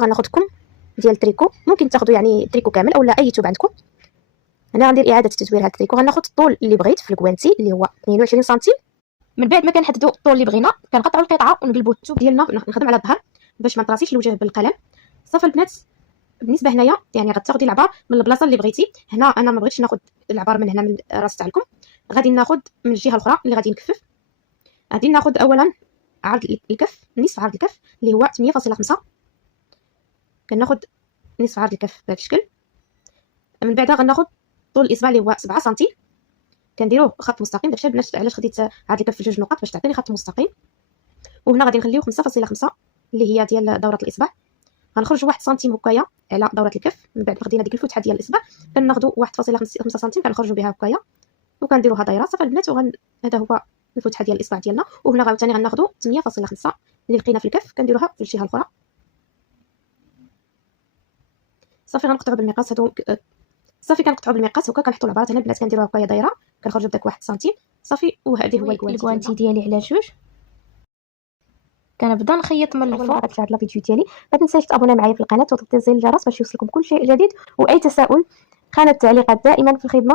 غناخد كم ديال التريكو، ممكن تاخذوا يعني التريكو كامل اولا اي ثوب عندكم. انا غندير اعاده تدوير هذا التريكو. غناخد الطول اللي بغيت في الكوانتي اللي هو 22 سنتيم. من بعد ما كنحددوا الطول اللي بغينا كنقطعوا القطعه ونقلبوا الثوب ديالنا، نخدم على الظهر باش ما نطراسيش الوجه بالقلم. صافي البنات، بالنسبه هنايا يعني غتاخدي العبار من البلاصه اللي بغيتي. هنا انا ما بغيتش ناخذ العبار من هنا من الراس تاعكم، غادي ناخذ من الجهه الاخرى اللي غادي نكفف. غادي ناخذ اولا عرض الكف، نصف عرض الكف اللي هو 8.5. كناخذ نصف عرض الكف بهذا الشكل. من بعدها غناخذ طول الاصبع اللي هو 7 سم، كنديروه خط مستقيم. داكشي البنات علاش خديت عرض الكف في 2 نقط باش تعطيني خط مستقيم. وهنا غادي نخليو 5.5 اللي هي ديال دوره الاصبع. غنخرجوا 1 سنتيم هكايا على دوره الكف. من بعد ما خدينا ديك الفتحه ديال الاصبع كناخذوا 1.5 سنتيم كنخرجوا بها هكايا وكنديروها دايره. صافي البنات، هذا هو الفتحه ديال الاصبع ديالنا. وهنا عاوتاني غناخذوا 8.5 اللي لقينا في الكف كنديروها في الجهه الاخرى. صافي غنقطعوا بالمقاس هادو. صافي كنقطعوا بالمقاس هكا، كنحطوا العبارات هنا البنات كنديروها هكايا دايره، كنخرجوا بداك 1 سنتيم. صافي وهذه هو الكوانتي ديالي على جوج. كنبدا نخيط من الفوق. هاد لا فيديو ديالي ما تنساش تابونا معايا في القناه وتضغطي زر الجرس باش يوصلكم كل شيء جديد. واي تساؤل خانه التعليقات دائما في الخدمه.